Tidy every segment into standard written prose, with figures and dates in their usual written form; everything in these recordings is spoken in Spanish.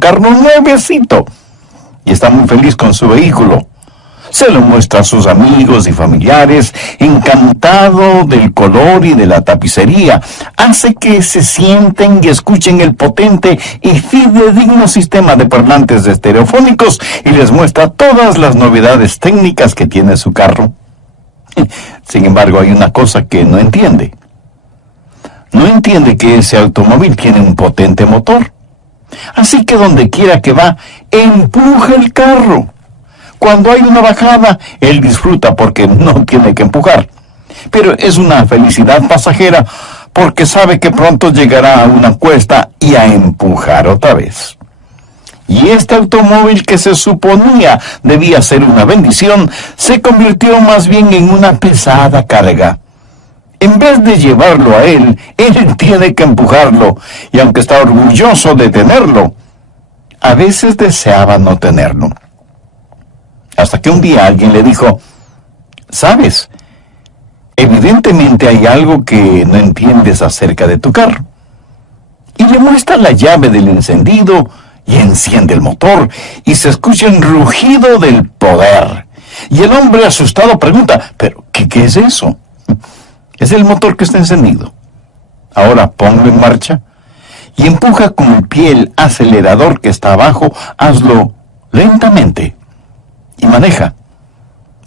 carro nuevecito y está muy feliz con su vehículo. Se lo muestra a sus amigos y familiares, encantado del color y de la tapicería. Hace que se sienten y escuchen el potente y fidedigno sistema de parlantes estereofónicos y les muestra todas las novedades técnicas que tiene su carro. Sin embargo, hay una cosa que no entiende. No entiende que ese automóvil tiene un potente motor. Así que donde quiera que va, empuja el carro. Cuando hay una bajada, él disfruta porque no tiene que empujar. Pero es una felicidad pasajera porque sabe que pronto llegará a una cuesta y a empujar otra vez. Y este automóvil que se suponía debía ser una bendición, se convirtió más bien en una pesada carga. En vez de llevarlo a él tiene que empujarlo, y aunque está orgulloso de tenerlo, a veces deseaba no tenerlo. Hasta que un día alguien le dijo, ¿sabes? Evidentemente hay algo que no entiendes acerca de tu carro. Y le muestra la llave del encendido y enciende el motor y se escucha un rugido del poder. Y el hombre asustado pregunta, ¿pero qué es eso? Es el motor que está encendido. Ahora ponlo en marcha y empuja con el pie el acelerador que está abajo. Hazlo lentamente y maneja.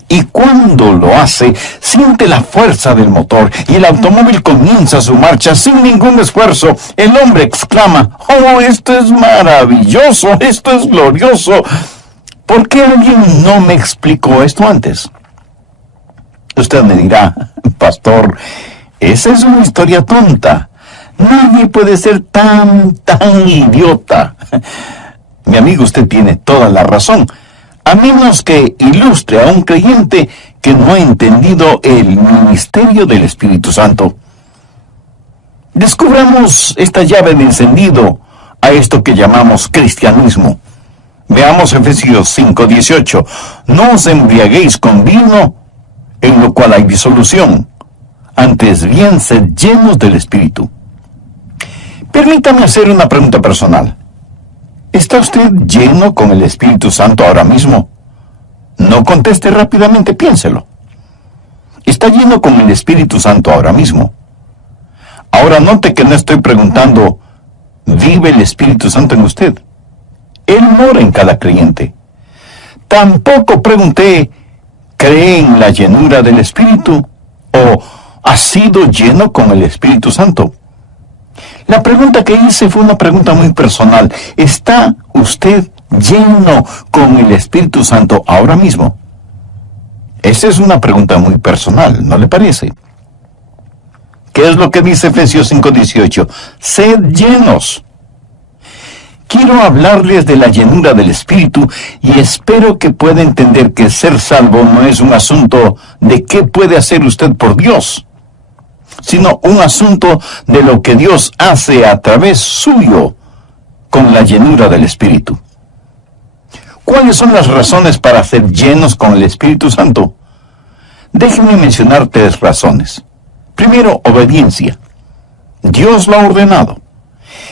Y cuando lo hace, siente la fuerza del motor y el automóvil comienza su marcha sin ningún esfuerzo. El hombre exclama, ¡oh, esto es maravilloso! ¡Esto es glorioso! ¿Por qué alguien no me explicó esto antes? Usted me dirá, pastor, esa es una historia tonta. Nadie puede ser tan idiota. Mi amigo, usted tiene toda la razón. A menos que ilustre a un creyente que no ha entendido el ministerio del Espíritu Santo. Descubramos esta llave de encendido a esto que llamamos cristianismo. Veamos Efesios 5:18. No os embriaguéis con vino, en lo cual hay disolución. Antes bien, sed llenos del Espíritu. Permítame hacer una pregunta personal. ¿Está usted lleno con el Espíritu Santo ahora mismo? No conteste rápidamente, piénselo. ¿Está lleno con el Espíritu Santo ahora mismo? Ahora note que no estoy preguntando, ¿vive el Espíritu Santo en usted? Él mora en cada creyente. Tampoco pregunté, ¿cree en la llenura del Espíritu? ¿O ha sido lleno con el Espíritu Santo? La pregunta que hice fue una pregunta muy personal. ¿Está usted lleno con el Espíritu Santo ahora mismo? Esa es una pregunta muy personal, ¿no le parece? ¿Qué es lo que dice Efesios 5:18? Sed llenos. Quiero hablarles de la llenura del Espíritu y espero que pueda entender que ser salvo no es un asunto de qué puede hacer usted por Dios, sino un asunto de lo que Dios hace a través suyo con la llenura del Espíritu. ¿Cuáles son las razones para ser llenos con el Espíritu Santo? Déjenme mencionar 3 razones. Primero, obediencia. Dios lo ha ordenado.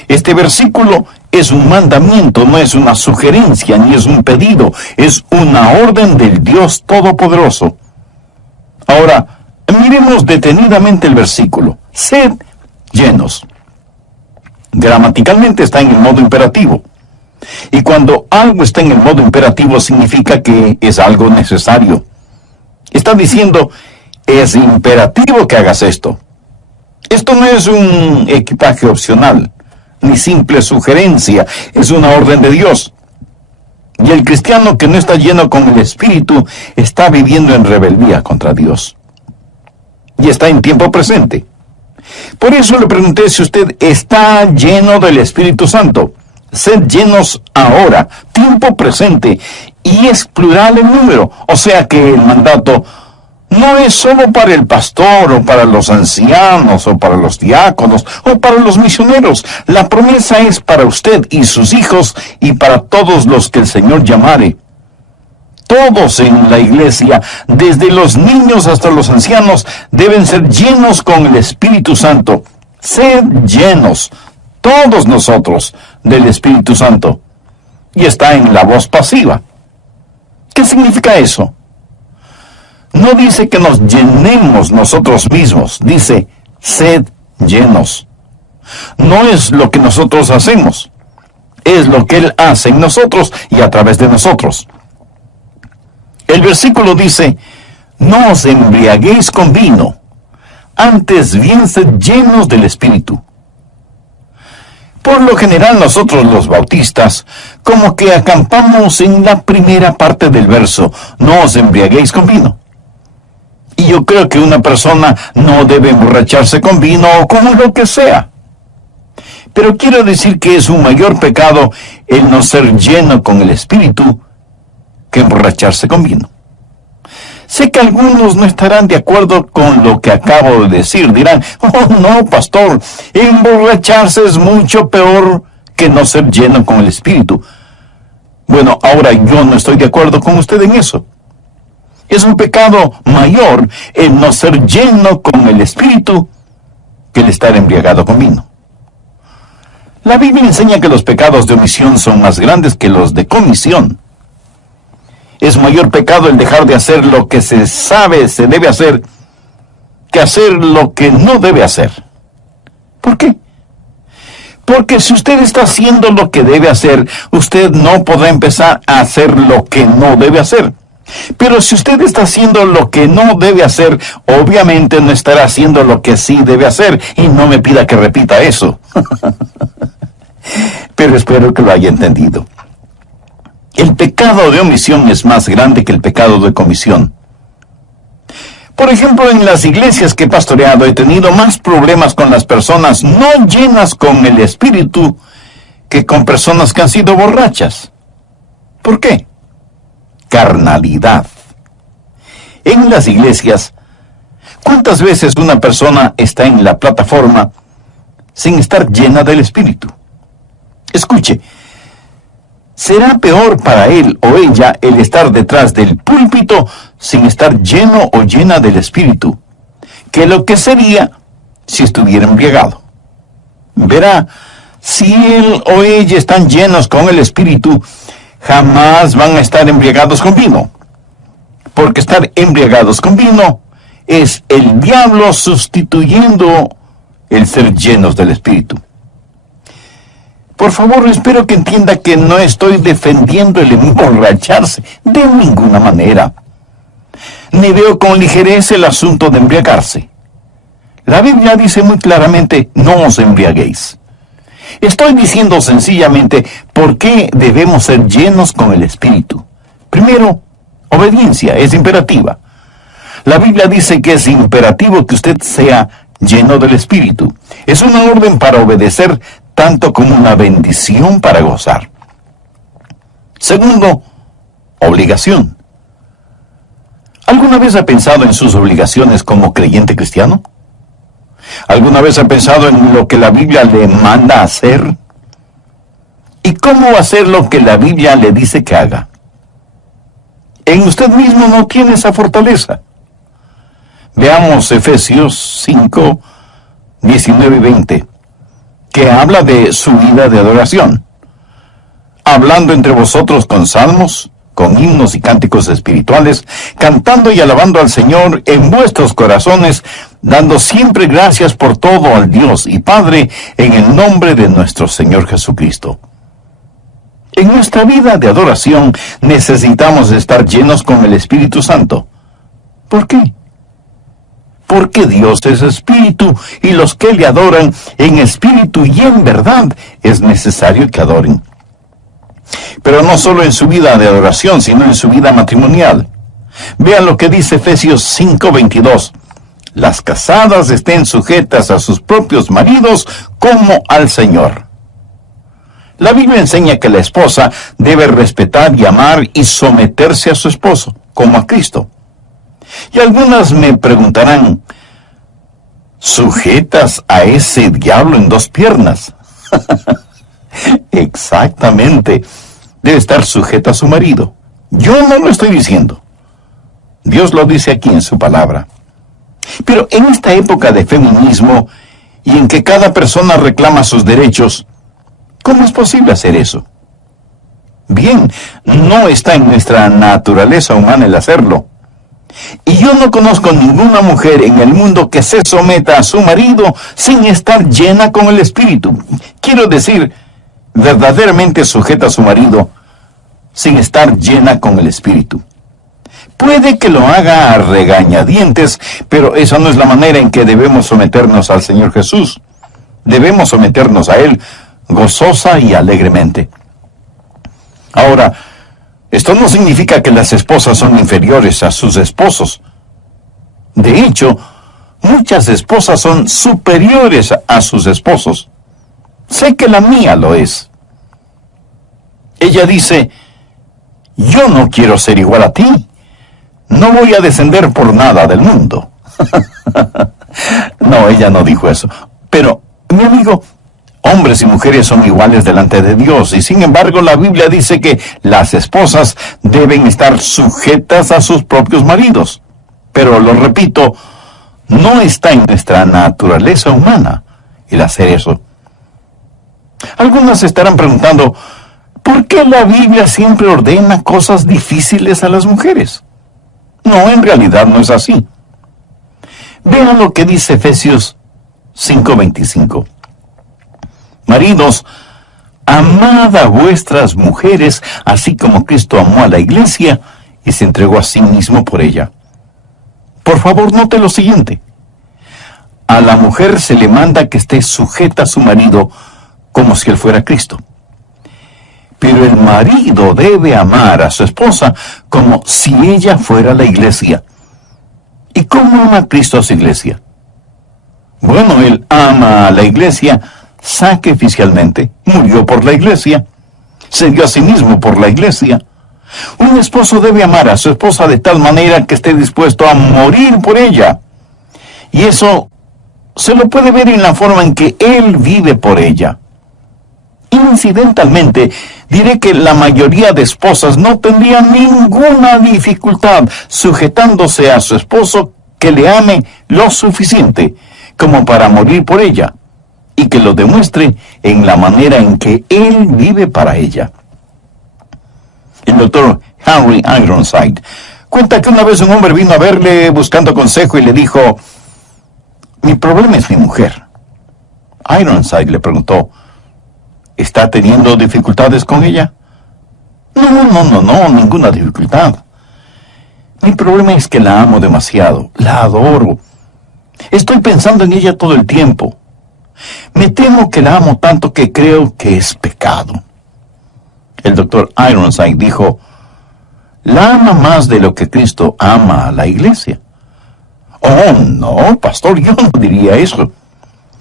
Este versículo es un mandamiento, no es una sugerencia ni es un pedido, es una orden del Dios Todopoderoso. Ahora, miremos detenidamente el versículo. Sed llenos. Gramaticalmente está en el modo imperativo. Y cuando algo está en el modo imperativo significa que es algo necesario. Está diciendo, es imperativo que hagas esto. Esto no es un equipaje opcional, ni simple sugerencia, es una orden de Dios. Y el cristiano que no está lleno con el Espíritu está viviendo en rebeldía contra Dios. Y está en tiempo presente. Por eso le pregunté si usted está lleno del Espíritu Santo. Sed llenos ahora, tiempo presente, y es plural el número. O sea que el mandato no es solo para el pastor, o para los ancianos, o para los diáconos, o para los misioneros. La promesa es para usted y sus hijos, y para todos los que el Señor llamare. Todos en la iglesia, desde los niños hasta los ancianos, deben ser llenos con el Espíritu Santo. Sed llenos, todos nosotros, del Espíritu Santo. y está en la voz pasiva. ¿Qué significa eso? No dice que nos llenemos nosotros mismos, dice, sed llenos. No es lo que nosotros hacemos, es lo que Él hace en nosotros y a través de nosotros. El versículo dice, no os embriaguéis con vino, antes bien sed llenos del Espíritu. Por lo general nosotros los bautistas, como que acampamos en la primera parte del verso, no os embriaguéis con vino. Y yo creo que una persona no debe emborracharse con vino o con lo que sea. Pero quiero decir que es un mayor pecado el no ser lleno con el Espíritu que emborracharse con vino. Sé que algunos no estarán de acuerdo con lo que acabo de decir. Dirán, oh no, pastor, emborracharse es mucho peor que no ser lleno con el Espíritu. Bueno, ahora yo no estoy de acuerdo con usted en eso. Es un pecado mayor el no ser lleno con el Espíritu que el estar embriagado con vino. La Biblia enseña que los pecados de omisión son más grandes que los de comisión. Es mayor pecado el dejar de hacer lo que se sabe se debe hacer que hacer lo que no debe hacer. ¿Por qué? Porque si usted está haciendo lo que debe hacer, usted no podrá empezar a hacer lo que no debe hacer. Pero si usted está haciendo lo que no debe hacer, obviamente no estará haciendo lo que sí debe hacer. Y no me pida que repita eso. Pero espero que lo haya entendido. El pecado de omisión es más grande que el pecado de comisión. Por ejemplo, en las iglesias que he pastoreado he tenido más problemas con las personas no llenas con el Espíritu que con personas que han sido borrachas. ¿Por qué? Carnalidad. En las iglesias, ¿cuántas veces una persona está en la plataforma sin estar llena del Espíritu? Escuche, será peor para él o ella el estar detrás del púlpito sin estar lleno o llena del Espíritu, que lo que sería si estuviera embriagado. Verá, si él o ella están llenos con el Espíritu, jamás van a estar embriagados con vino. Porque estar embriagados con vino es el diablo sustituyendo el ser llenos del Espíritu. Por favor, espero que entienda que no estoy defendiendo el emborracharse de ninguna manera. Ni veo con ligereza el asunto de embriagarse. La Biblia dice muy claramente, no os embriaguéis. Estoy diciendo sencillamente por qué debemos ser llenos con el Espíritu. Primero, obediencia, es imperativa. La Biblia dice que es imperativo que usted sea lleno del Espíritu. Es una orden para obedecer tanto como una bendición para gozar. Segundo, obligación. ¿Alguna vez ha pensado en sus obligaciones como creyente cristiano? ¿Alguna vez ha pensado en lo que la Biblia le manda a hacer? ¿Y cómo hacer lo que la Biblia le dice que haga? En usted mismo no tiene esa fortaleza. Veamos Efesios 5, 19 y 20, que habla de su vida de adoración. Hablando entre vosotros con salmos, con himnos y cánticos espirituales, cantando y alabando al Señor en vuestros corazones, dando siempre gracias por todo al Dios y Padre, en el nombre de nuestro Señor Jesucristo. En nuestra vida de adoración necesitamos estar llenos con el Espíritu Santo. ¿Por qué? Porque Dios es espíritu y los que le adoran en espíritu y en verdad es necesario que adoren. Pero no solo en su vida de adoración, sino en su vida matrimonial. Vean lo que dice Efesios 5:22. Las casadas estén sujetas a sus propios maridos como al Señor. La Biblia enseña que la esposa debe respetar y amar y someterse a su esposo, como a Cristo. Y algunas me preguntarán, ¿sujetas a ese diablo en dos piernas? Exactamente. Debe estar sujeta a su marido. Yo no lo estoy diciendo. Dios lo dice aquí en su palabra. Pero en esta época de feminismo y en que cada persona reclama sus derechos, ¿cómo es posible hacer eso? Bien, no está en nuestra naturaleza humana el hacerlo. Y yo no conozco ninguna mujer en el mundo que se someta a su marido sin estar llena con el Espíritu. Quiero decir, verdaderamente sujeta a su marido sin estar llena con el Espíritu. Puede que lo haga a regañadientes, pero esa no es la manera en que debemos someternos al Señor Jesús. Debemos someternos a Él gozosa y alegremente. Ahora, esto no significa que las esposas son inferiores a sus esposos. De hecho, muchas esposas son superiores a sus esposos. Sé que la mía lo es. Ella dice, yo no quiero ser igual a ti. No voy a descender por nada del mundo. No, ella no dijo eso. Pero, mi amigo, hombres y mujeres son iguales delante de Dios, y sin embargo la Biblia dice que las esposas deben estar sujetas a sus propios maridos. Pero, lo repito, no está en nuestra naturaleza humana el hacer eso. Algunos estarán preguntando, ¿por qué la Biblia siempre ordena cosas difíciles a las mujeres? No, en realidad no es así. Vean lo que dice Efesios 5:25. Maridos, amad a vuestras mujeres, así como Cristo amó a la iglesia y se entregó a sí mismo por ella. Por favor, note lo siguiente. A la mujer se le manda que esté sujeta a su marido como si él fuera Cristo. Pero el marido debe amar a su esposa como si ella fuera la iglesia. ¿Y cómo ama Cristo a su iglesia? Bueno, Él ama a la iglesia sacrificialmente, murió por la iglesia, se dio a sí mismo por la iglesia. Un esposo debe amar a su esposa de tal manera que esté dispuesto a morir por ella. Y eso se lo puede ver en la forma en que él vive por ella. Incidentalmente, diré que la mayoría de esposas no tendrían ninguna dificultad sujetándose a su esposo que le ame lo suficiente como para morir por ella, y que lo demuestre en la manera en que él vive para ella. El doctor Henry Ironside cuenta que una vez un hombre vino a verle buscando consejo y le dijo, mi problema es mi mujer. Ironside le preguntó, ¿está teniendo dificultades con ella? No, ninguna dificultad. Mi problema es que la amo demasiado, la adoro. Estoy pensando en ella todo el tiempo. Me temo que la amo tanto que creo que es pecado. El doctor Ironside dijo, la ama más de lo que Cristo ama a la iglesia. Oh, no, pastor, yo no diría eso.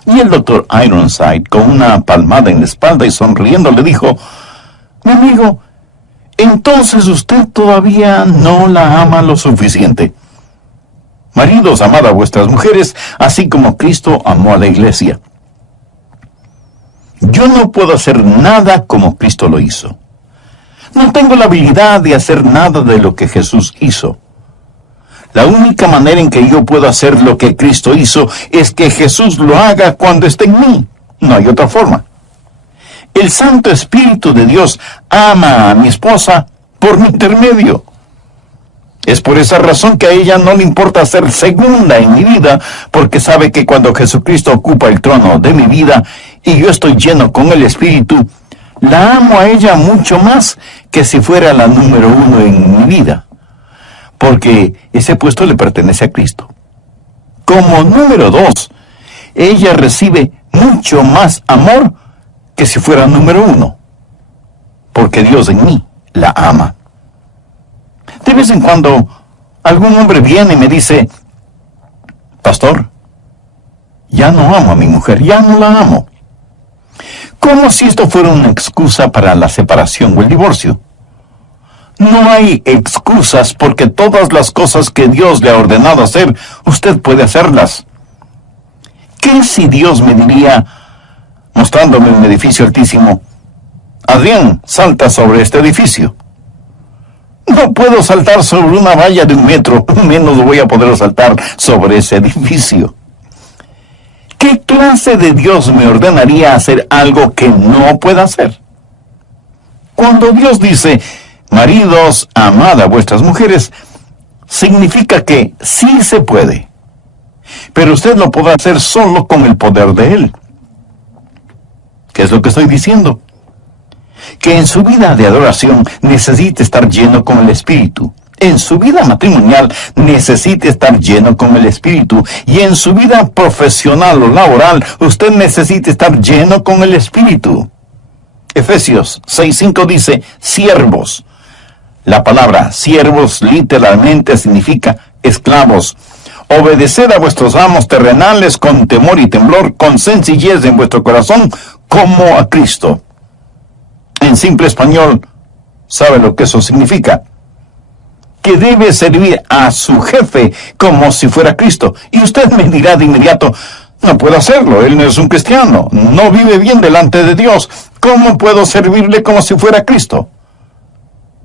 Y el doctor Ironside, con una palmada en la espalda y sonriendo, le dijo, mi amigo, entonces usted todavía no la ama lo suficiente. Maridos, amad a vuestras mujeres, así como Cristo amó a la iglesia. Yo no puedo hacer nada como Cristo lo hizo. No tengo la habilidad de hacer nada de lo que Jesús hizo. La única manera en que yo puedo hacer lo que Cristo hizo es que Jesús lo haga cuando esté en mí. No hay otra forma. El Santo Espíritu de Dios ama a mi esposa por mi intermedio. Es por esa razón que a ella no le importa ser segunda en mi vida, porque sabe que cuando Jesucristo ocupa el trono de mi vida y yo estoy lleno con el Espíritu, la amo a ella mucho más que si fuera la número 1 en mi vida, porque ese puesto le pertenece a Cristo. Como número 2, ella recibe mucho más amor que si fuera número 1, porque Dios en mí la ama. De vez en cuando, algún hombre viene y me dice, pastor, ya no amo a mi mujer, ya no la amo. Como si esto fuera una excusa para la separación o el divorcio. No hay excusas porque todas las cosas que Dios le ha ordenado hacer, usted puede hacerlas. ¿Qué si Dios me diría, mostrándome un edificio altísimo, Adrián, salta sobre este edificio? No puedo saltar sobre una valla de 1 metro, menos voy a poder saltar sobre ese edificio. ¿Qué clase de Dios me ordenaría hacer algo que no pueda hacer? Cuando Dios dice, maridos, amad a vuestras mujeres, significa que sí se puede. Pero usted lo podrá hacer solo con el poder de Él. ¿Qué es lo que estoy diciendo? Que en su vida de adoración necesite estar lleno con el Espíritu. En su vida matrimonial necesite estar lleno con el Espíritu. Y en su vida profesional o laboral, usted necesita estar lleno con el Espíritu. Efesios 6:5 dice, siervos. La palabra siervos literalmente significa esclavos. Obedeced a vuestros amos terrenales con temor y temblor, con sencillez en vuestro corazón, como a Cristo. En simple español, ¿sabe lo que eso significa? Que debe servir a su jefe como si fuera Cristo. Y usted me dirá de inmediato, no puedo hacerlo, él no es un cristiano, no vive bien delante de Dios. ¿Cómo puedo servirle como si fuera Cristo?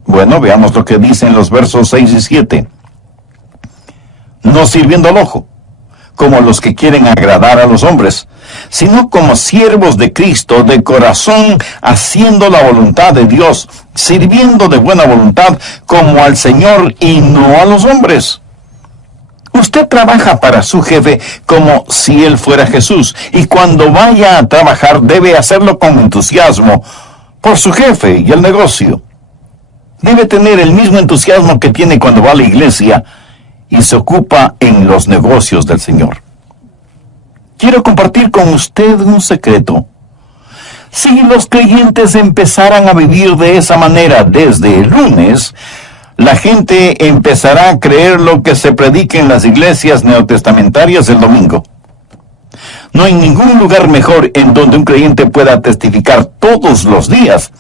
Bueno, veamos lo que dicen los versos 6 y 7. No sirviendo al ojo, como los que quieren agradar a los hombres, sino como siervos de Cristo, de corazón, haciendo la voluntad de Dios, sirviendo de buena voluntad como al Señor y no a los hombres. Usted trabaja para su jefe como si él fuera Jesús, y cuando vaya a trabajar debe hacerlo con entusiasmo por su jefe y el negocio. Debe tener el mismo entusiasmo que tiene cuando va a la iglesia y se ocupa en los negocios del Señor. Quiero compartir con usted un secreto. Si los creyentes empezaran a vivir de esa manera desde el lunes, la gente empezará a creer lo que se predica en las iglesias neotestamentarias el domingo. No hay ningún lugar mejor en donde un creyente pueda testificar todos los días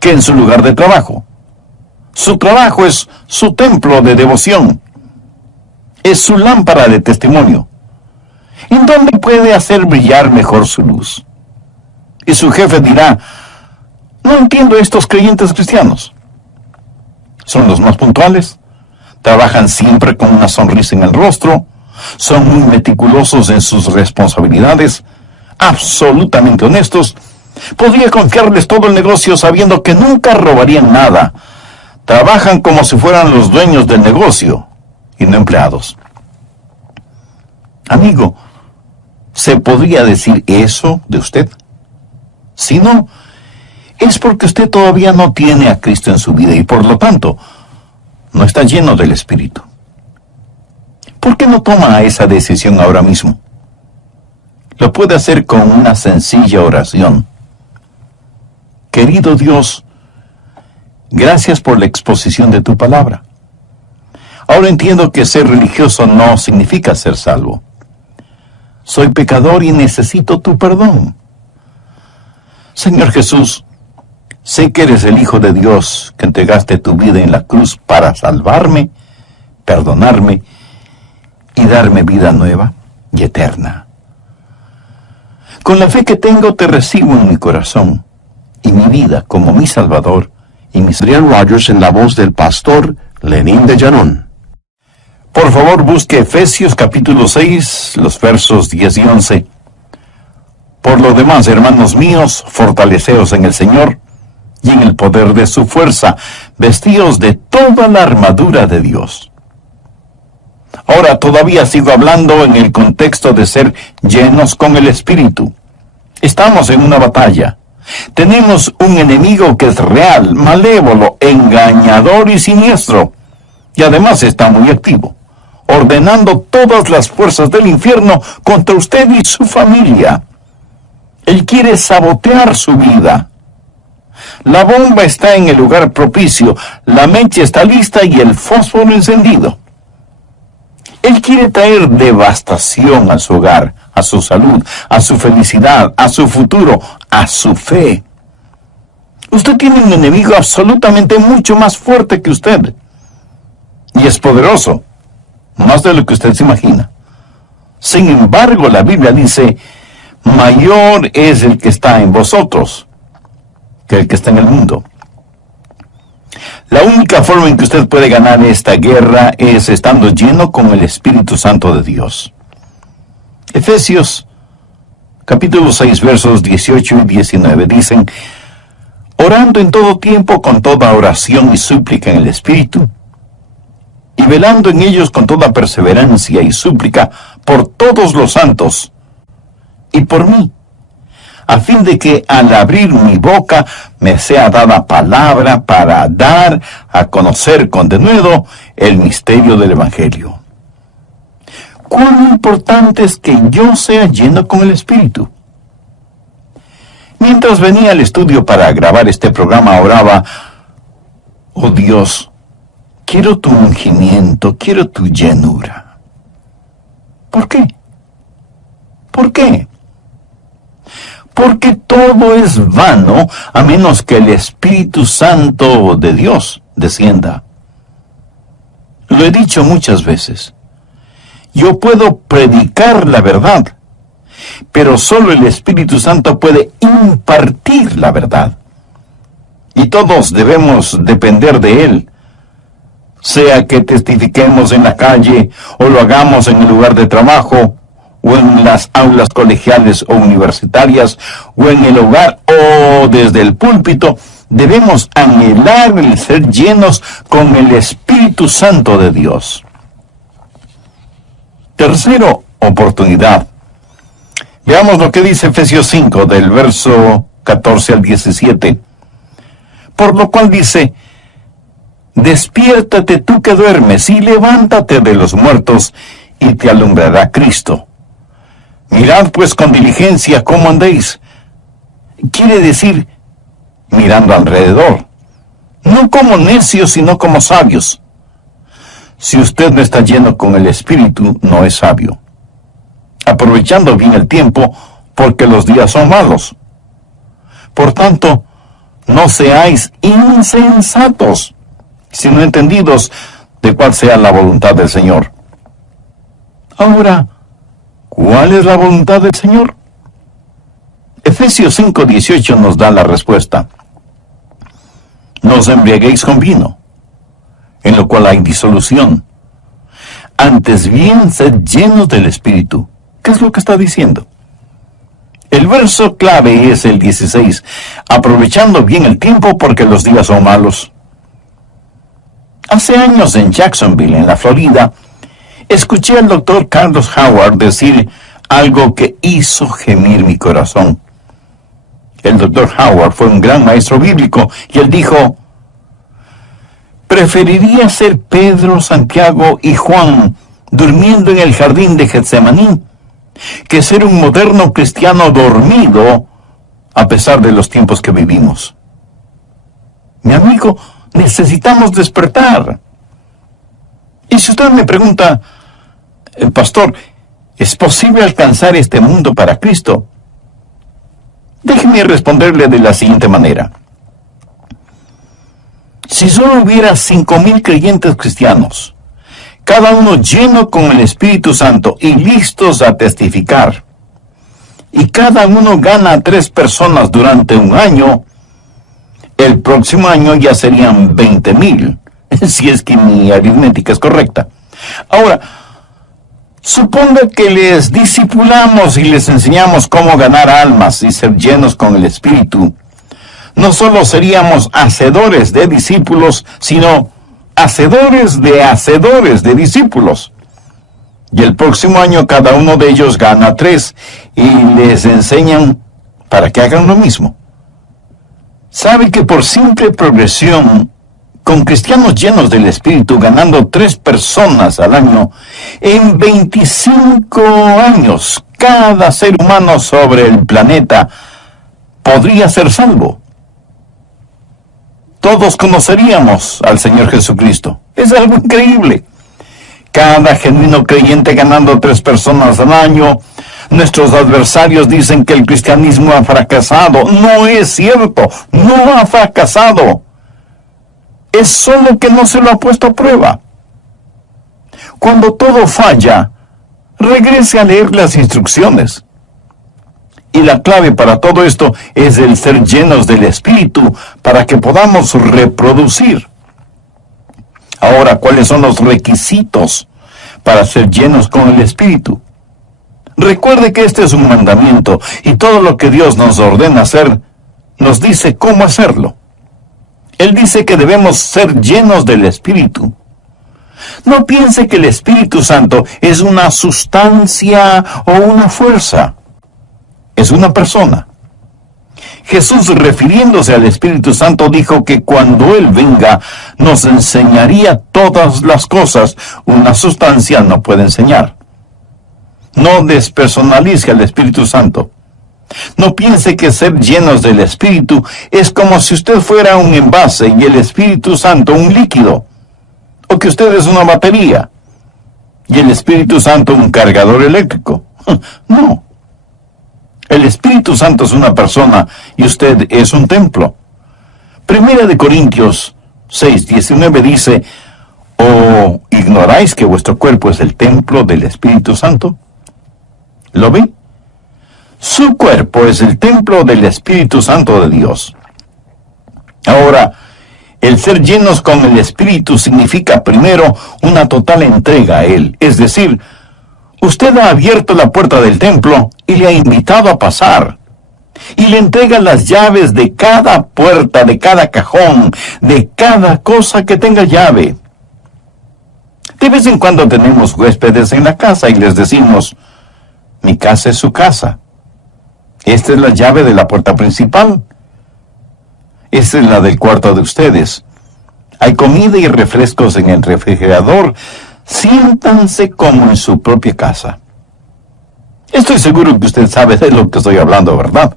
que en su lugar de trabajo. Su trabajo es su templo de devoción. Es su lámpara de testimonio. ¿En dónde puede hacer brillar mejor su luz? Y su jefe dirá, no entiendo a estos creyentes cristianos. Son los más puntuales, trabajan siempre con una sonrisa en el rostro, son muy meticulosos en sus responsabilidades, absolutamente honestos. Podría confiarles todo el negocio sabiendo que nunca robarían nada. Trabajan como si fueran los dueños del negocio y no empleados. Amigo, ¿se podría decir eso de usted? Si no, es porque usted todavía no tiene a Cristo en su vida y por lo tanto no está lleno del Espíritu. ¿Por qué no toma esa decisión ahora mismo? Lo puede hacer con una sencilla oración. Querido Dios, gracias por la exposición de tu palabra. Ahora entiendo que ser religioso no significa ser salvo. Soy pecador y necesito tu perdón. Señor Jesús, sé que eres el Hijo de Dios, que entregaste tu vida en la cruz para salvarme, perdonarme y darme vida nueva y eterna. Con la fe que tengo te recibo en mi corazón y mi vida como mi Salvador y mi Adrián Rogers en la voz del pastor Lenín de Llanón. Por favor, busque Efesios capítulo 6, los versos 10 y 11. Por lo demás, hermanos míos, fortaleceos en el Señor y en el poder de su fuerza, vestíos de toda la armadura de Dios. Ahora todavía sigo hablando en el contexto de ser llenos con el Espíritu. Estamos en una batalla. Tenemos un enemigo que es real, malévolo, engañador y siniestro. Y además está muy activo, ordenando todas las fuerzas del infierno contra usted y su familia. Él quiere sabotear su vida. La bomba está en el lugar propicio, la mecha está lista y el fósforo encendido. Él quiere traer devastación a su hogar, a su salud, a su felicidad, a su futuro, a su fe. Usted tiene un enemigo absolutamente mucho más fuerte que usted. Y es poderoso, más de lo que usted se imagina. Sin embargo, la Biblia dice, mayor es el que está en vosotros que el que está en el mundo. La única forma en que usted puede ganar esta guerra es estando lleno con el Espíritu Santo de Dios. Efesios capítulo 6 versos 18 y 19 dicen, orando en todo tiempo con toda oración y súplica en el Espíritu, y velando en ellos con toda perseverancia y súplica por todos los santos, y por mí, a fin de que al abrir mi boca me sea dada palabra para dar a conocer con denuedo el misterio del Evangelio. Cuán importante es que yo sea lleno con el Espíritu. Mientras venía al estudio para grabar este programa, oraba: oh Dios, quiero tu ungimiento, quiero tu llenura. ¿Por qué? ¿Por qué? Porque todo es vano a menos que el Espíritu Santo de Dios descienda. Lo he dicho muchas veces. Yo puedo predicar la verdad, pero solo el Espíritu Santo puede impartir la verdad. Y todos debemos depender de Él, sea que testifiquemos en la calle, o lo hagamos en el lugar de trabajo, o en las aulas colegiales o universitarias, o en el hogar, o desde el púlpito. Debemos anhelar el ser llenos con el Espíritu Santo de Dios. Tercero, oportunidad. Veamos lo que dice Efesios 5, del verso 14 al 17. Por lo cual dice: despiértate tú que duermes, y levántate de los muertos, y te alumbrará Cristo. Mirad pues con diligencia cómo andéis. Quiere decir, mirando alrededor, no como necios, sino como sabios. Si usted no está lleno con el Espíritu, no es sabio, aprovechando bien el tiempo, porque los días son malos. Por tanto, no seáis insensatos, sino entendidos de cuál sea la voluntad del Señor. Ahora, ¿cuál es la voluntad del Señor? Efesios 5:18 nos da la respuesta. No os embriaguéis con vino, en lo cual hay disolución. Antes bien, sed llenos del Espíritu. ¿Qué es lo que está diciendo? El verso clave es el 16. Aprovechando bien el tiempo, porque los días son malos. Hace años en Jacksonville, en la Florida, escuché al doctor Carlos Howard decir algo que hizo gemir mi corazón. El doctor Howard fue un gran maestro bíblico, y él dijo: preferiría ser Pedro, Santiago y Juan durmiendo en el jardín de Getsemaní que ser un moderno cristiano dormido a pesar de los tiempos que vivimos. Mi amigo, necesitamos despertar. Y si usted me pregunta: pastor, ¿es posible alcanzar este mundo para Cristo? Déjeme responderle de la siguiente manera. Si solo hubiera 5,000 creyentes cristianos, cada uno lleno con el Espíritu Santo y listos a testificar, y cada uno gana a 3 personas durante un año, el próximo año ya serían 20,000, si es que mi aritmética es correcta. Ahora, suponga que les discipulamos y les enseñamos cómo ganar almas y ser llenos con el Espíritu. No solo seríamos hacedores de discípulos, sino hacedores de discípulos. Y el próximo año cada uno de ellos gana 3 y les enseñan para que hagan lo mismo. ¿Sabe que por simple progresión, con cristianos llenos del Espíritu ganando 3 personas al año, en 25 años cada ser humano sobre el planeta podría ser salvo? Todos conoceríamos al Señor Jesucristo. Es algo increíble. Cada genuino creyente ganando 3 personas al año. Nuestros adversarios dicen que el cristianismo ha fracasado. No es cierto, no ha fracasado. Es solo que no se lo ha puesto a prueba. Cuando todo falla, regrese a leer las instrucciones. Y la clave para todo esto es el ser llenos del Espíritu para que podamos reproducir. Ahora, ¿cuáles son los requisitos para ser llenos con el Espíritu? Recuerde que este es un mandamiento y todo lo que Dios nos ordena hacer nos dice cómo hacerlo. Él dice que debemos ser llenos del Espíritu. No piense que el Espíritu Santo es una sustancia o una fuerza. Es una persona. Jesús, refiriéndose al Espíritu Santo, dijo que cuando Él venga, nos enseñaría todas las cosas. Una sustancia no puede enseñar. No despersonalice al Espíritu Santo. No piense que ser llenos del Espíritu es como si usted fuera un envase y el Espíritu Santo un líquido, o que usted es una batería y el Espíritu Santo un cargador eléctrico. No. El Espíritu Santo es una persona y usted es un templo. Primera de Corintios 6:19 dice: ¿O ignoráis que vuestro cuerpo es el templo del Espíritu Santo? ¿Lo ve? Su cuerpo es el templo del Espíritu Santo de Dios. Ahora, el ser llenos con el Espíritu significa primero una total entrega a Él. Es decir, usted ha abierto la puerta del templo y le ha invitado a pasar. Y le entrega las llaves de cada puerta, de cada cajón, de cada cosa que tenga llave. De vez en cuando tenemos huéspedes en la casa y les decimos: mi casa es su casa. Esta es la llave de la puerta principal. Esta es la del cuarto de ustedes. Hay comida y refrescos en el refrigerador. Siéntanse como en su propia casa. Estoy seguro que usted sabe de lo que estoy hablando, ¿verdad?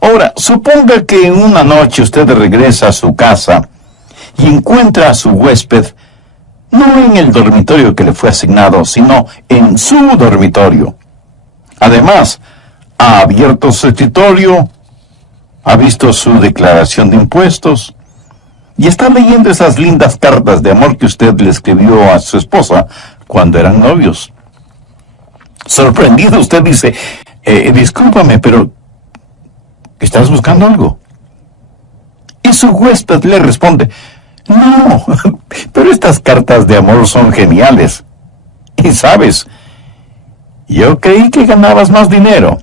Ahora, suponga que en una noche usted regresa a su casa y encuentra a su huésped no en el dormitorio que le fue asignado, sino en su dormitorio. Además, ha abierto su escritorio, ha visto su declaración de impuestos y está leyendo esas lindas cartas de amor que usted le escribió a su esposa cuando eran novios. Sorprendido, usted dice: discúlpame, pero ¿estás buscando algo? Y su huésped le responde: no, pero estas cartas de amor son geniales. Y sabes, yo creí que ganabas más dinero.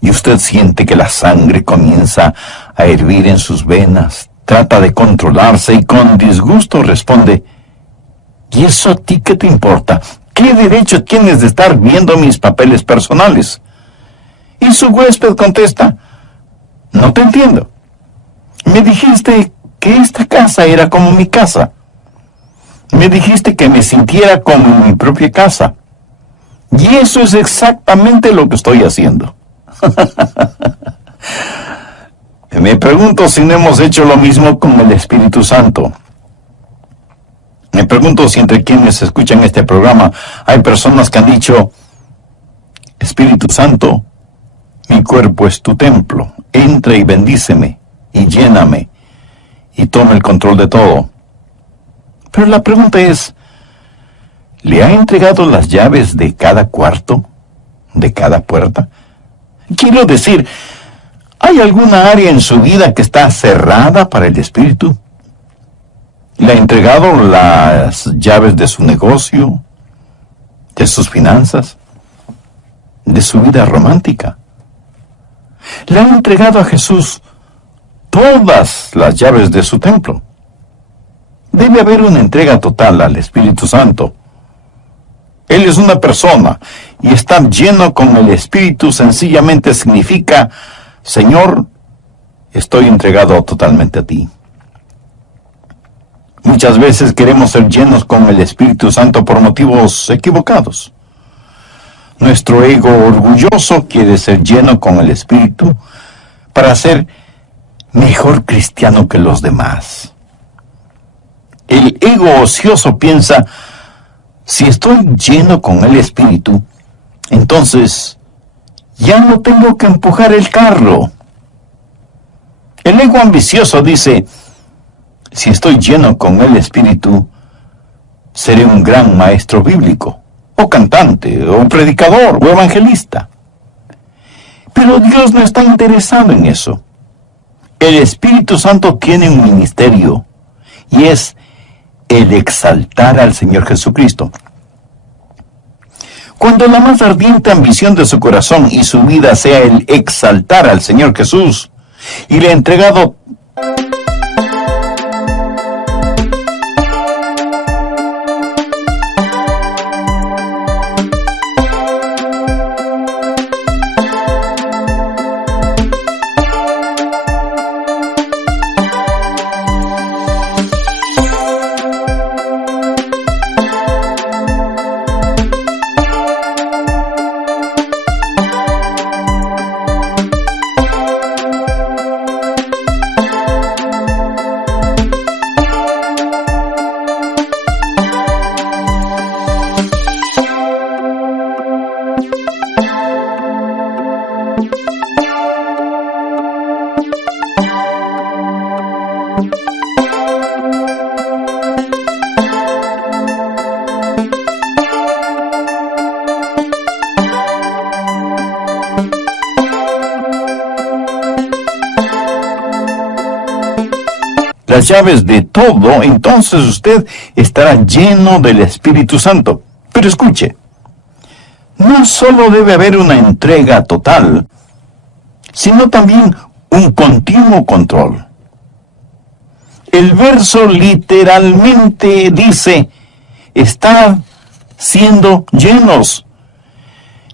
Y usted siente que la sangre comienza a hervir en sus venas, trata de controlarse y con disgusto responde: ¿y eso a ti qué te importa? ¿Qué derecho tienes de estar viendo mis papeles personales? Y su huésped contesta: no te entiendo. Me dijiste que esta casa era como mi casa. Me dijiste que me sintiera como en mi propia casa. Y eso es exactamente lo que estoy haciendo. Me pregunto si no hemos hecho lo mismo con el Espíritu Santo. Me pregunto si entre quienes escuchan este programa hay personas que han dicho: Espíritu Santo, mi cuerpo es tu templo. Entra y bendíceme, y lléname, y toma el control de todo. Pero la pregunta es: ¿le ha entregado las llaves de cada cuarto, de cada puerta? Quiero decir, ¿hay alguna área en su vida que está cerrada para el Espíritu? ¿Le ha entregado las llaves de su negocio, de sus finanzas, de su vida romántica? ¿Le ha entregado a Jesús todas las llaves de su templo? Debe haber una entrega total al Espíritu Santo. Él es una persona, y estar lleno con el Espíritu sencillamente significa: Señor, estoy entregado totalmente a ti. Muchas veces queremos ser llenos con el Espíritu Santo por motivos equivocados. Nuestro ego orgulloso quiere ser lleno con el Espíritu para ser mejor cristiano que los demás. El ego ocioso piensa: si estoy lleno con el Espíritu, entonces ya no tengo que empujar el carro. El ego ambicioso dice: si estoy lleno con el Espíritu, seré un gran maestro bíblico, o cantante, o predicador, o evangelista. Pero Dios no está interesado en eso. El Espíritu Santo tiene un ministerio, y es el exaltar al Señor Jesucristo. Cuando la más ardiente ambición de su corazón y su vida sea el exaltar al Señor Jesús, y le ha entregado las llaves de todo, entonces usted estará lleno del Espíritu Santo. Pero escuche, no solo debe haber una entrega total, sino también un continuo control. El verso literalmente dice, estar siendo llenos.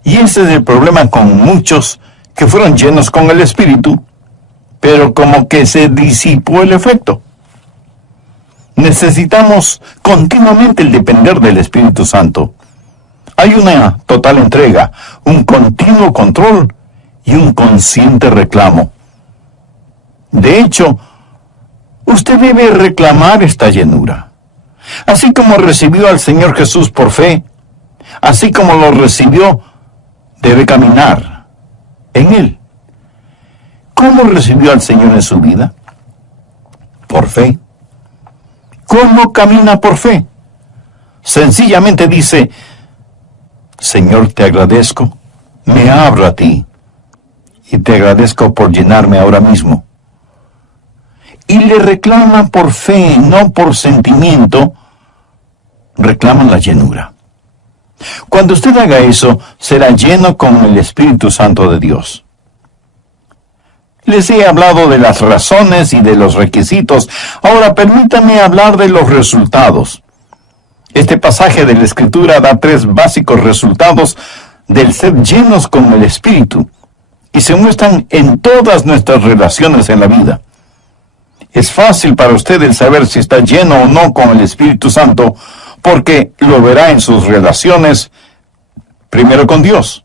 Y ese es el problema con muchos que fueron llenos con el Espíritu, pero como que se disipó el efecto. Necesitamos continuamente el depender del Espíritu Santo. Hay una total entrega, un continuo control y un consciente reclamo. De hecho, usted debe reclamar esta llenura. Así como recibió al Señor Jesús por fe, así como lo recibió, debe caminar en Él. ¿Cómo recibió al Señor en su vida? Por fe. ¿Cómo camina por fe? Sencillamente dice, Señor, te agradezco, me abro a ti, y te agradezco por llenarme ahora mismo. Y le reclama por fe, no por sentimiento, reclaman la llenura. Cuando usted haga eso, será lleno con el Espíritu Santo de Dios. Les he hablado de las razones y de los requisitos. Ahora permítame hablar de los resultados. Este pasaje de la Escritura da 3 básicos resultados del ser llenos con el Espíritu, y se muestran en todas nuestras relaciones en la vida. Es fácil para usted el saber si está lleno o no con el Espíritu Santo, porque lo verá en sus relaciones, primero con Dios,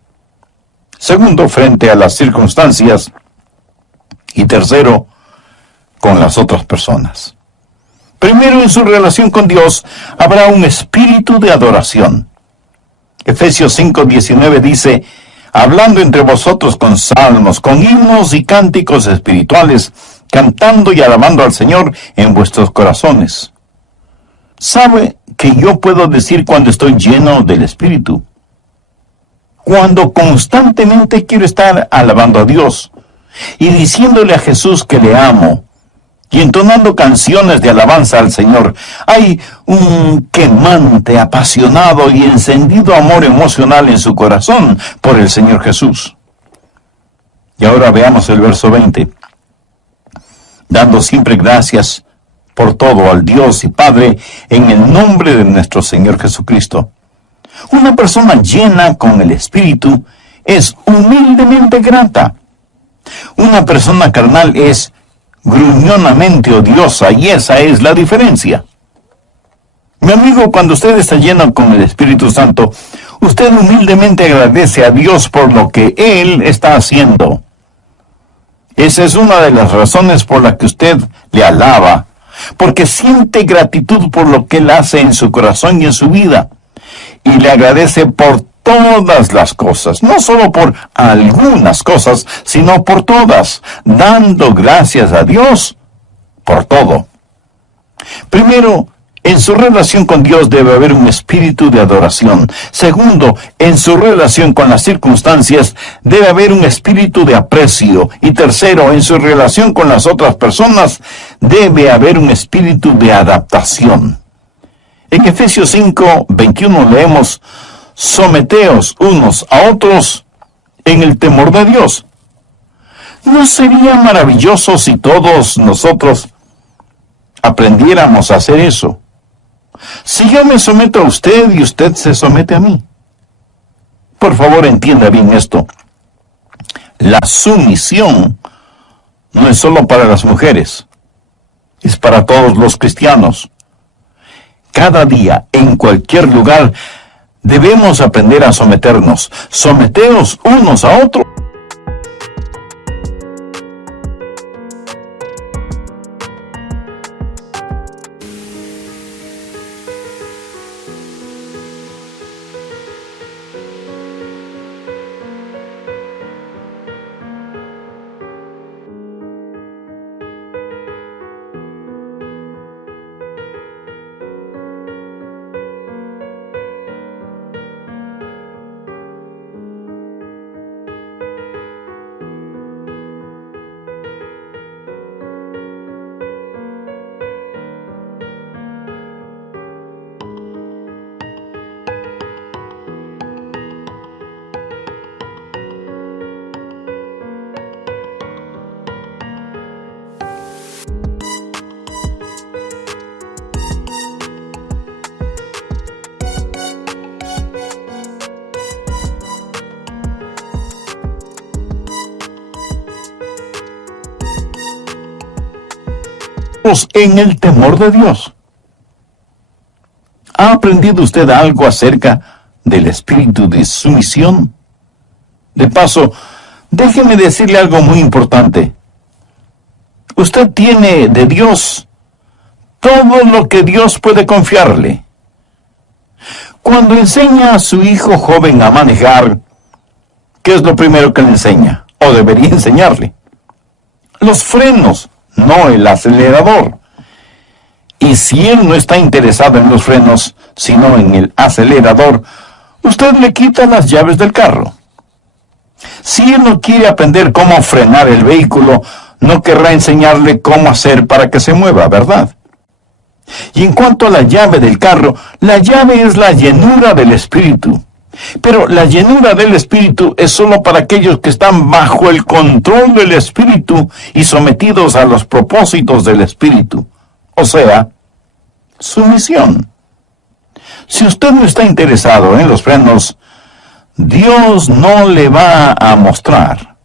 segundo frente a las circunstancias, y tercero, con las otras personas. Primero, en su relación con Dios, habrá un espíritu de adoración. Efesios 5:19 dice, hablando entre vosotros con salmos, con himnos y cánticos espirituales, cantando y alabando al Señor en vuestros corazones. ¿Sabe que yo puedo decir cuando estoy lleno del Espíritu? Cuando constantemente quiero estar alabando a Dios y diciéndole a Jesús que le amo, y entonando canciones de alabanza al Señor. Hay un quemante, apasionado y encendido amor emocional en su corazón por el Señor Jesús. Y ahora veamos el verso 20. Dando siempre gracias por todo al Dios y Padre en el nombre de nuestro Señor Jesucristo. Una persona llena con el Espíritu es humildemente grata. Una persona carnal es gruñonamente odiosa, y esa es la diferencia. Mi amigo, cuando usted está lleno con el Espíritu Santo, usted humildemente agradece a Dios por lo que Él está haciendo. Esa es una de las razones por las que usted le alaba, porque siente gratitud por lo que Él hace en su corazón y en su vida, y le agradece por todas las cosas, no solo por algunas cosas, sino por todas, dando gracias a Dios por todo. Primero, en su relación con Dios debe haber un espíritu de adoración. Segundo, en su relación con las circunstancias debe haber un espíritu de aprecio. Y tercero, en su relación con las otras personas debe haber un espíritu de adaptación. En Efesios 5:21 leemos, someteos unos a otros en el temor de Dios. ¿No sería maravilloso si todos nosotros aprendiéramos a hacer eso? Si yo me someto a usted y usted se somete a mí. Por favor, entienda bien esto. La sumisión no es solo para las mujeres, es para todos los cristianos. Cada día, en cualquier lugar, debemos aprender a someternos. Someteos unos a otros. En el temor de Dios. ¿Ha aprendido usted algo acerca del espíritu de sumisión? De paso, déjeme decirle algo muy importante. Usted tiene de Dios todo lo que Dios puede confiarle. Cuando enseña a su hijo joven a manejar, ¿qué es lo primero que le enseña? O debería enseñarle. Los frenos, no el acelerador. Y si él no está interesado en los frenos, sino en el acelerador, usted le quita las llaves del carro. Si él no quiere aprender cómo frenar el vehículo, no querrá enseñarle cómo hacer para que se mueva, ¿verdad? Y en cuanto a la llave del carro, la llave es la llenura del Espíritu. Pero la llenura del Espíritu es solo para aquellos que están bajo el control del Espíritu y sometidos a los propósitos del Espíritu. O sea, sumisión. Si usted no está interesado en los frenos, Dios no le va a mostrar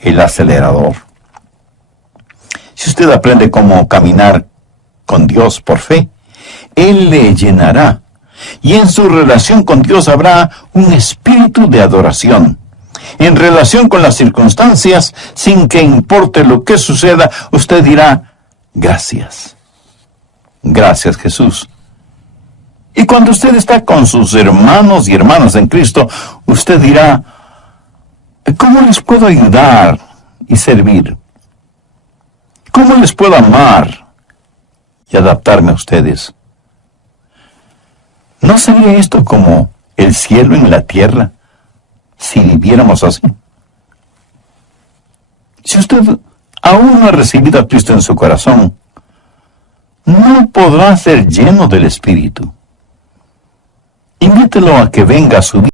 el acelerador. Si usted aprende cómo caminar con Dios por fe, Él le llenará. Y en su relación con Dios habrá un espíritu de adoración. En relación con las circunstancias, sin que importe lo que suceda, usted dirá, gracias. Gracias, Jesús. Y cuando usted está con sus hermanos y hermanas en Cristo, usted dirá, ¿cómo les puedo ayudar y servir? ¿Cómo les puedo amar y adaptarme a ustedes? ¿No sería esto como el cielo en la tierra si viviéramos así? Si usted aún no ha recibido a Cristo en su corazón, no podrá ser lleno del Espíritu. Invítelo a que venga a su vida.